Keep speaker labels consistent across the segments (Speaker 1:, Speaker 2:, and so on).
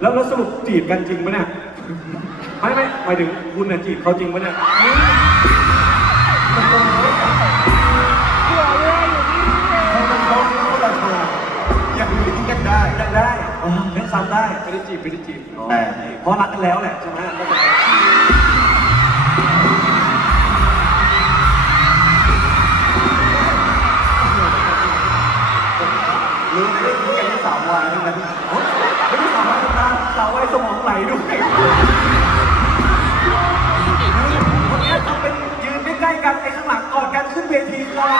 Speaker 1: แล้วแล้วสรุปจีบกันจริงปะเนี่ยไม่ไม่หมายถึงคุณน่ะจีบเขาจริงปะเนี่ย
Speaker 2: เขาเป็นเขาเป็นคนละทางยังยังได้
Speaker 1: ยังได้ยังซ้ำได้ไม่ได้จีบไม่ได้จีบ
Speaker 2: แต่
Speaker 1: เพราะรักกันแล้วแหละใช่ไหมก็จะ
Speaker 2: รู้ไหมว่าที่กันที่สามวันนั่นน
Speaker 1: เวทีคืออะไร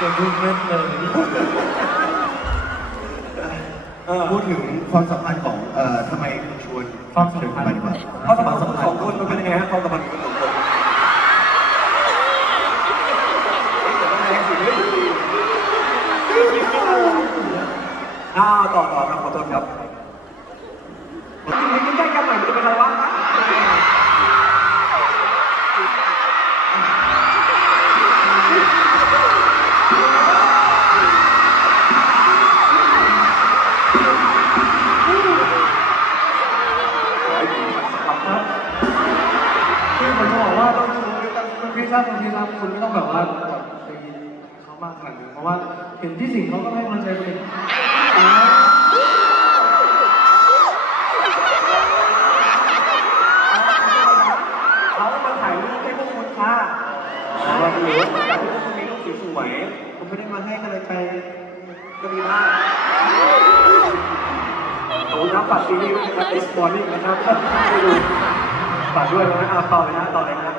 Speaker 3: จะพูดเล่นเลย
Speaker 2: พูดถึงความสัมพันธ์ของเอ่อทำไมคุณชวน
Speaker 3: ความสัมพันธ์
Speaker 2: ดีกว่า
Speaker 1: ความสัมพันธ์ของสองคนมันเป็นยังไงฮะความสัมพันธ์ของสองคนอ้าวต่อต่อครับขอโทษครับ
Speaker 3: ผมจะบอกว่าต้องคุณพี่ทราบคุณพี่ทราบคุณไม่ต้องแบบว่าแบบไปเขามากขนาดนึงเพราะว่าเห็นที่สิ่งเขาก็ให้กำลังใจตัวเอง
Speaker 1: เขามาถ่ายรูปให้พวกคุณค่ะว่าโอ้ถ่ายรูปพวกคุณมีรูปสวยๆผมไม่ได้มาให้กำลังใจก็ดีมากขอบคุณครับฝากซีรีส์นะครับ This Morning นะครับให้ดู ฝากด้วยนะครับต่อเลยนะต่อเลยนะ